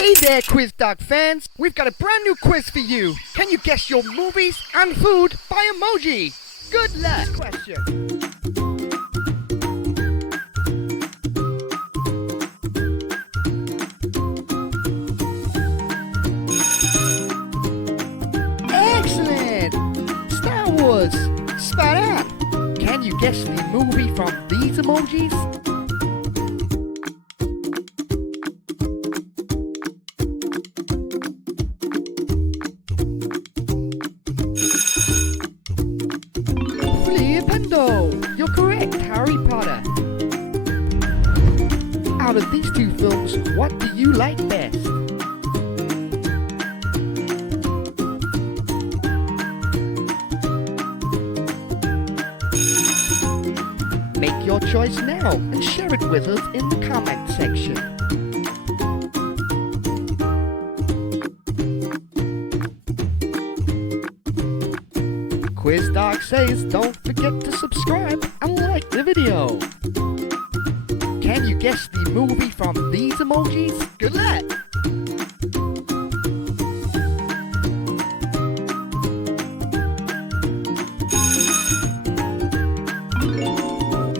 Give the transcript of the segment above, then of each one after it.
Hey there, Quiz Dog fans! We've got a brand new quiz for you. Can you guess your movies and food by emoji? Good luck! Question. Excellent! Star Wars! Spot on! Can you guess the movie from these emojis? Flipendo! You're correct, Harry Potter. Out of these two films, what do you like best? Make your choice now and share it with us in the comment section. Quiz Dog says don't forget to subscribe and like the video. Can you guess the movie from these emojis? Good luck!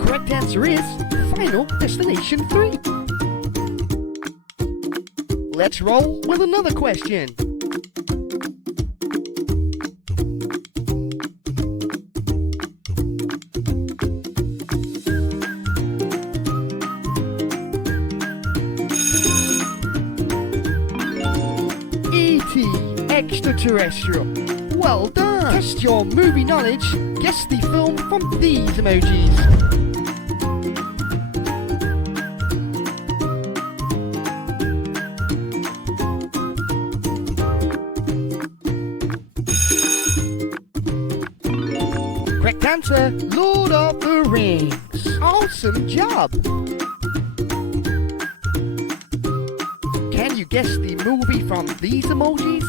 Correct answer is Final Destination 3. Let's roll with another question. E.T. Extraterrestrial. Well done! Test your movie knowledge. Guess the film from these emojis. Correct answer, Lord of the Rings. Awesome job! Can you guess the movie from these emojis?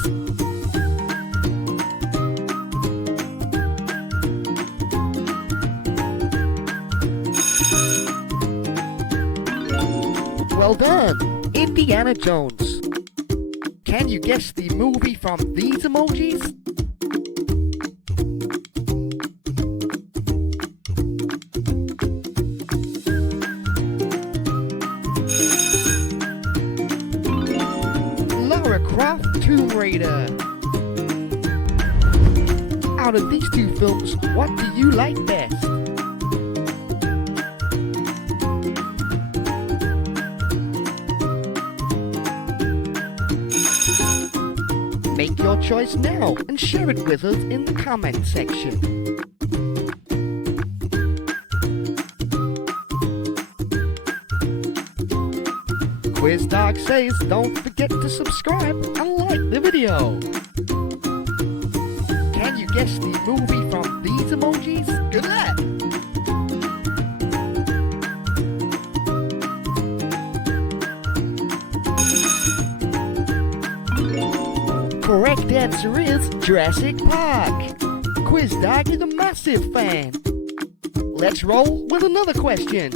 Well done! Indiana Jones. Can you guess the movie from these emojis? Lara Croft Tomb Raider. Out of these two films, what do you like best? Make your choice now and share it with us in the comment section. Quiz Dog says don't forget to subscribe and like the video. Can you guess the movie from these emojis? Good luck! Correct answer is Jurassic Park. Quiz Dog is a massive fan. Let's roll with another question.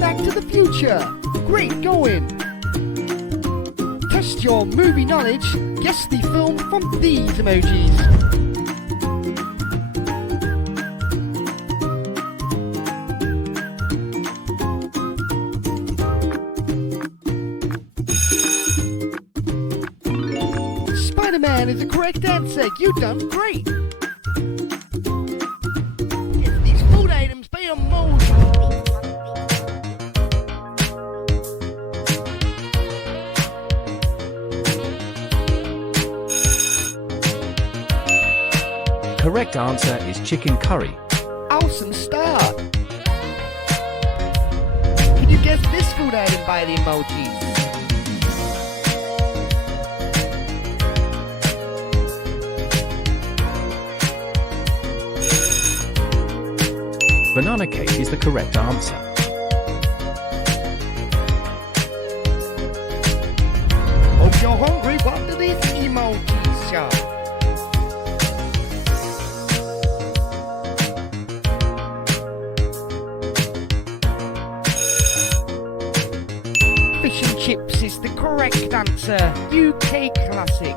Back to the Future. Great going. Test your movie knowledge. Guess the film from these emojis. Spider-Man is the correct answer. You've done great. Get these food items by emoji. Correct answer is chicken curry. Awesome start. Can you guess this food item by the emojis? Banana cake is the correct answer. Hope you're hungry. What do these emojis It's a UK classic.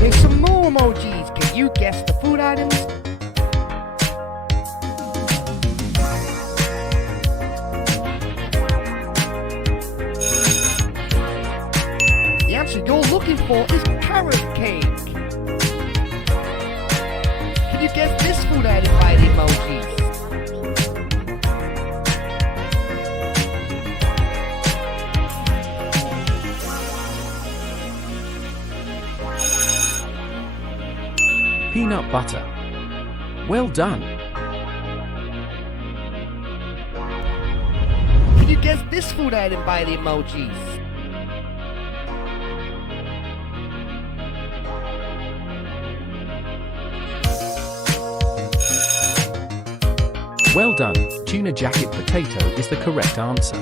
Here's some more emojis. Can you guess the food items? The answer you're looking for is carrot cake. Can you guess this food item by the emojis? Peanut butter. Well done. Can you guess this food item by the emojis? Well done. Tuna jacket potato is the correct answer.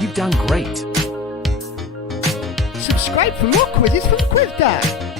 You've done great. Subscribe for more quizzes from Quiz Dad.